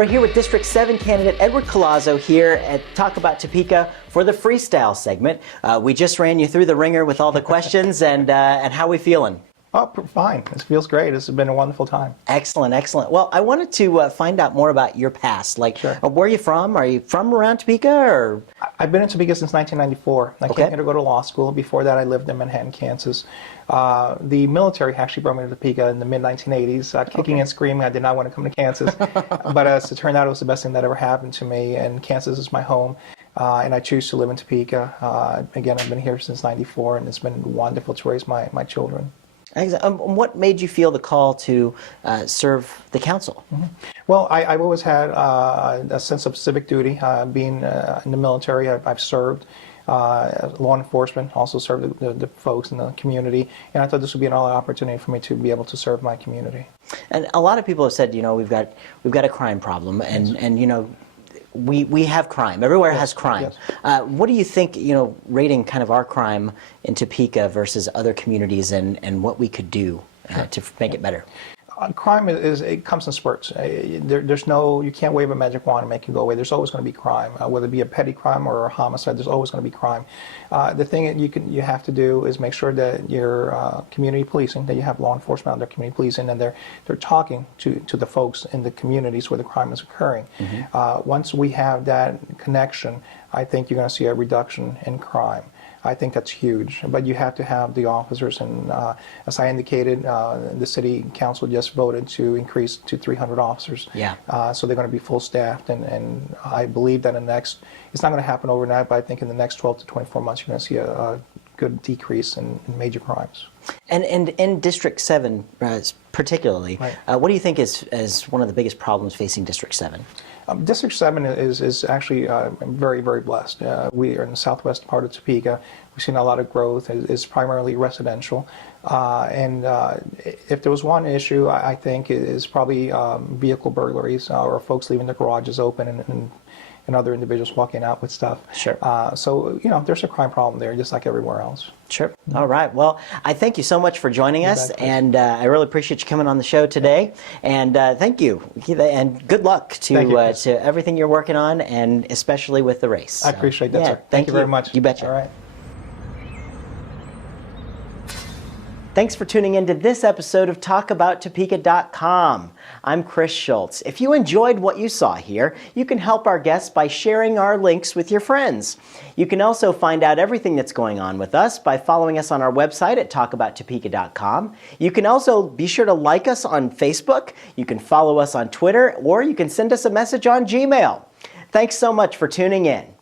We're here with District 7 candidate Edward Collazo here at Talk About Topeka for the freestyle segment. We just ran you through the ringer with all the questions, and how we feeling? Oh, fine. This feels great. This has been a wonderful time. Excellent, excellent. Well, I wanted to find out more about your past. Like, Sure. Where are you from? Are you from around Topeka, or? I've been in Topeka since 1994. I came here to go to law school. Before that, I lived in Manhattan, Kansas. The military actually brought me to Topeka in the mid-1980s. Kicking and screaming, I did not want to come to Kansas. But as it turned out, it was the best thing that ever happened to me, and Kansas is my home. And I choose to live in Topeka. Again, I've been here since 94, and it's been wonderful to raise my children. What made you feel the call to serve the council? Well, I've always had a sense of civic duty. Being in the military, I've served law enforcement, also served the folks in the community, and I thought this would be another opportunity for me to be able to serve my community. And a lot of people have said, we've got a crime problem, and we have crime. Everywhere has crime. Yes. What do you think, rating kind of our crime in Topeka versus other communities, and what we could do to make it better? Crime it comes in spurts. You can't wave a magic wand and make it go away. There's always going to be crime, whether it be a petty crime or a homicide. There's always going to be crime. The thing that you have to do is make sure that you're community policing, that you have law enforcement out there community policing, and they're talking to the folks in the communities where the crime is occurring. Once we have that connection, I think you're going to see a reduction in crime. I think that's huge, but you have to have the officers, and as I indicated, the city council just voted to increase to 300 officers. Yeah. So they're going to be full staffed, and I believe that it's not going to happen overnight, but I think in the next 12 to 24 months you're going to see a good decrease in major crimes. And in District 7 particularly, what do you think is one of the biggest problems facing District 7? District 7 is actually very, very blessed. We are in the southwest part of Topeka. We've seen a lot of growth. It's primarily residential. And if there was one issue, I think, is probably vehicle burglaries or folks leaving their garages open and other individuals walking out with stuff. Sure. So, there's a crime problem there, just like everywhere else. Sure. All right. Well, I thank you so much for joining us, and I really appreciate you coming on the show today. And thank you, and good luck to everything you're working on, and especially with the race. I appreciate that, sir. Thank you very much. You betcha. All right. Thanks for tuning in to this episode of TalkAboutTopeka.com. I'm Chris Schultz. If you enjoyed what you saw here, you can help our guests by sharing our links with your friends. You can also find out everything that's going on with us by following us on our website at TalkAboutTopeka.com. You can also be sure to like us on Facebook, you can follow us on Twitter, or you can send us a message on Gmail. Thanks so much for tuning in.